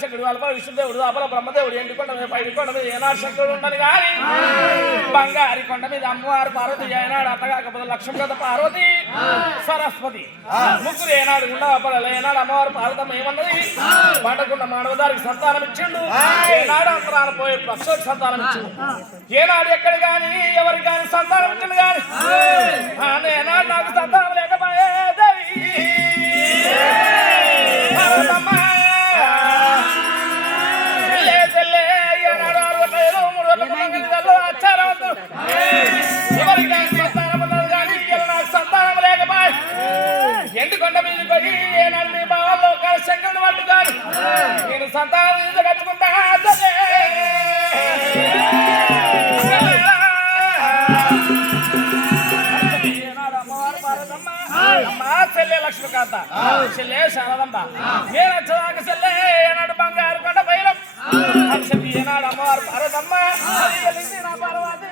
శంకరుడు అల్ప విష్ణుదేవుడు అపల బ్రహ్మదేవుడు ఎండి కొండ మీద పైడి కొండ మీద ఏనాడు శంకరుడు ఉండని కానీ బంగారి కొండ మీద అమ్మవారు పార్వతి ఏనాడు అత్తగాకపోతే లక్ష్మీ కథ పార్వతి సరస్వతి ముగ్గురు ఏనాడు ఉండవపడలే ఏనాడు అమ్మవారు పార్వతమ్మ ఏమన్నది పండకుండా మానవదారికి సంతానం ఇచ్చిండు ఏనాడు అంతరాన పోయే పక్షులకు సంతానం ఇచ్చిండు ఏనాడు ఎక్కడ కానీ ఎవరికి కానీ సంతానం ఇచ్చిండు కానీ ఏనాడు నాకు సంతానం లేకపోయే ఎండుకొండ మీద పోయి ఏనాడు మీ బావల్లో శంకరుడు వాళ్ళు కాదు నేను సంతానం కట్టుకుంటా చెల్లె లక్ష్మీకాంత చెల్లె శారదమ్మ నేను వచ్చేదాక చెల్లె ఏనాడు బంగారు కొండ బయలం అని చెప్పి ఏనాడు అమ్మవారు పార్వతమ్మ నా పార్వతి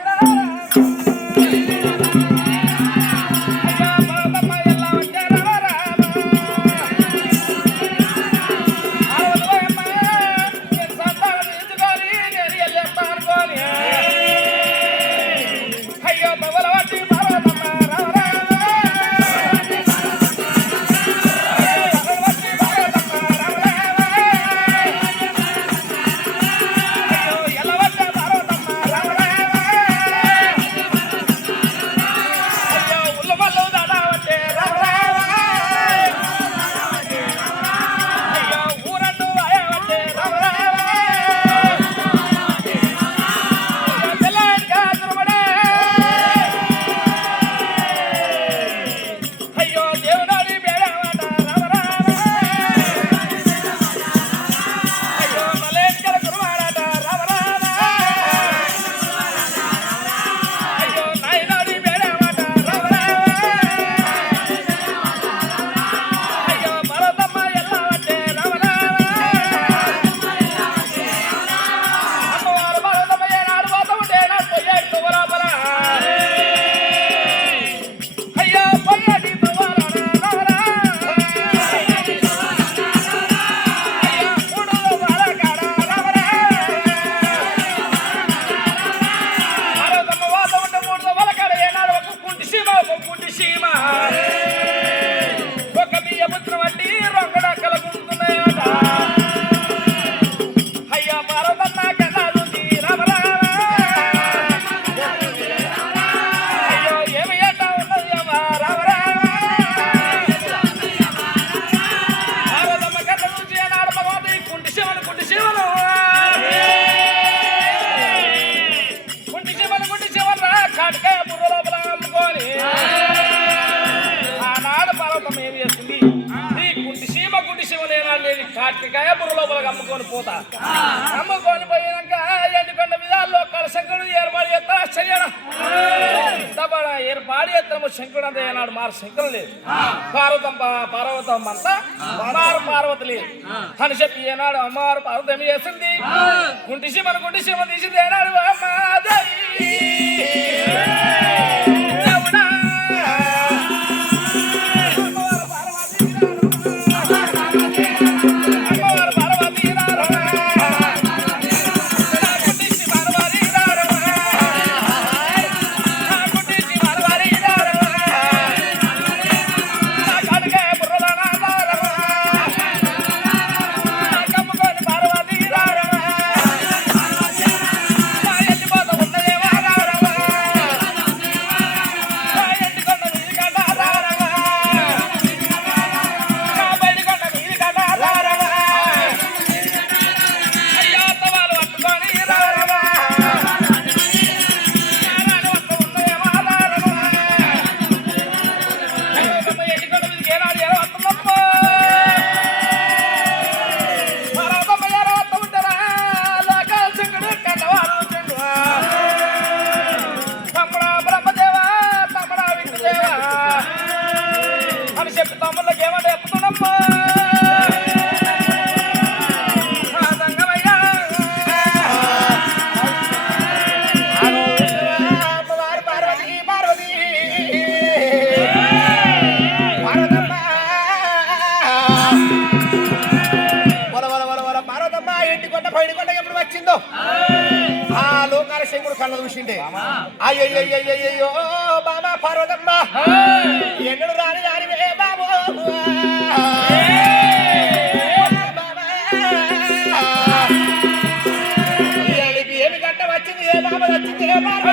కాటికాయ బుర్ర లోపలికి అమ్ముకొని పోతా. అమ్ముకొని పోయినాక ఎండుకొండ విధాల్లో కలశంకుడు ఏర్పాటు చేస్తా. ఆశ్చర్యనా ఏర్పాటు చేస్తాము. శంకుడు అంతా ఏనాడు మారు శంకుడు లేదు, పార్వతం అంతా మారు పార్వతి లేదు అని చెప్పి ఏనాడు అమ్మవారు పార్వతి ఏమి చేసింది? గుంటి సీమ తీసింది ఏనాడు అమ్మాదేవి. అయ్యో బాబా పార్వతమ్మ ఎన్నడు రాని రానివే బాబు ఏమి గంట వచ్చింది? ఏ బాబా వచ్చింది? ఏ బాబా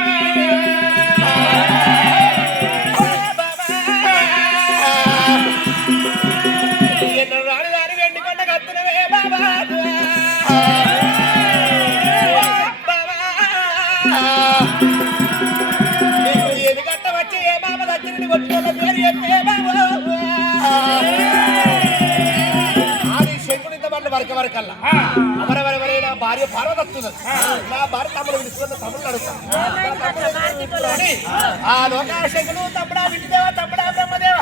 ఎన్నడు రాని రాని వెండి కొండ కత్తునవే బాబా. శంకుడు ఇంత మంది వరకల్లా ఎవరెవరెవరైనా భార్య పార్వతత్తున్నది. నా భార్య తమ్ముడు విలుస్తున్న తమ్ముడు అడుగుతాను. ఆ లోకాశంకుడు తమ్ముడా విష్ణుదేవ తమ్ముడా బ్రహ్మదేవ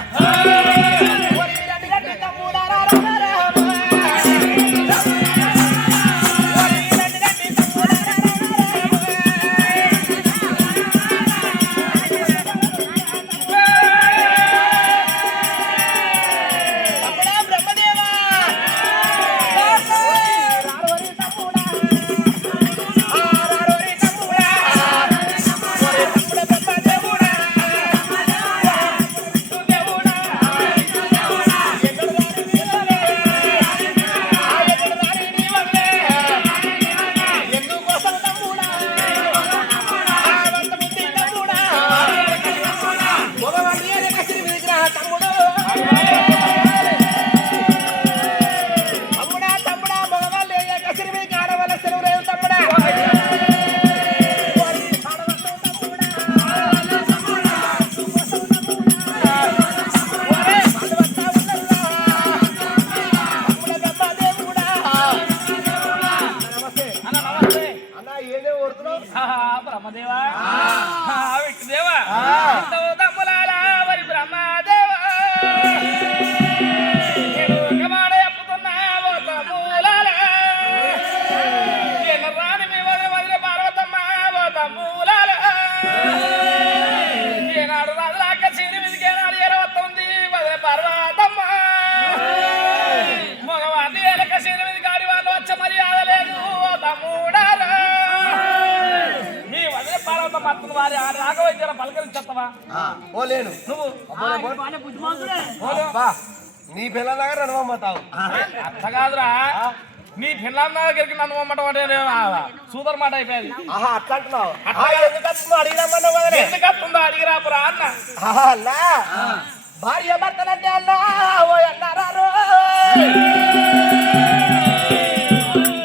దేవుడా బ్రహ్మదేవా విష్ణుదేవా తమ్ములాలా వరి బ్రహ్మదేవా మాట చెప్పుతున్నా ఓ తమ్ములాలా రాని మీ వదిలే పార్వతమ్మ ఓ తమ్ములాలా ఏనాడు రాజులాక చీరి మీదకి ఏనాడు ఎరవస్తుంది వదిలే పార్వతమ్మ మగవాది ఎలక చీరి మీదకి ఆడి వాళ్ళు వచ్చే మర్యాద లేదు ఓ తమ్ముడారా మీ వదిలే పార్వతమ్మ అత్తను వారి ఆ రాఘవైద్యుల పలకరించేస్తావా పోలేను నువ్వు నీ పిల్లల దగ్గర అనుభవతావు అట్ట కాదురా నీ పిల్లల దగ్గరికి నన్ను పంపటం అంటే సూపర్ మాట అయిపోయింది అట్లా అంటున్నావు అడిగినామన్నావు కదా ఎందుకు వస్తుందో అడిగిరాపురా అన్న అన్నా భార్య భర్తలంటే అన్నా ఓ అన్నారా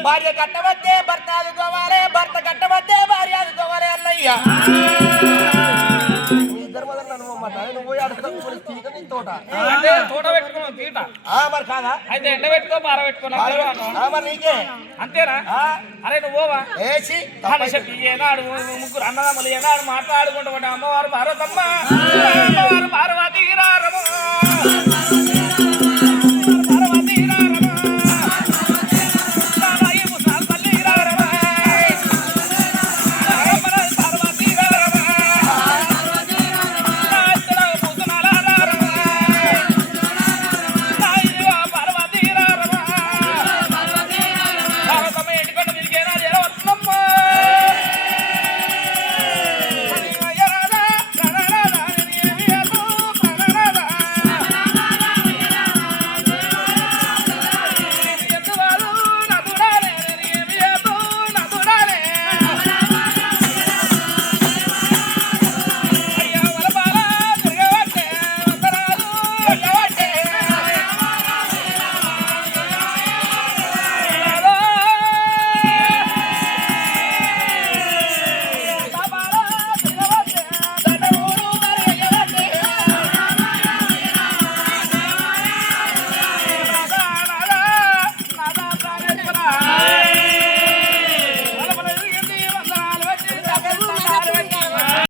భార్య కట్టవద్దే భర్త ఆదుకోవాలి భర్త కట్టవద్దే భార్య ఆదుకోవాలి అన్నయ్య ఇద్దరు మొదలు అనుభవమాట నువ్వు అడుగుతావు తీగ నీ తోట అంటే తోట పెట్టుకున్నావు తీట మరి కాదా అయితే ఎండ పెట్టుకో పార పెట్టుకున్నా మరి నీకే అంతేనా అరే నువ్వు పోవా ఏసి ఏనాడు ముగ్గురు అన్నదమ్ములు ఏనాడు మాట్లాడుకుంటూ అమ్మవారు పార్వతమ్మ అమ్మవారు పార్వతి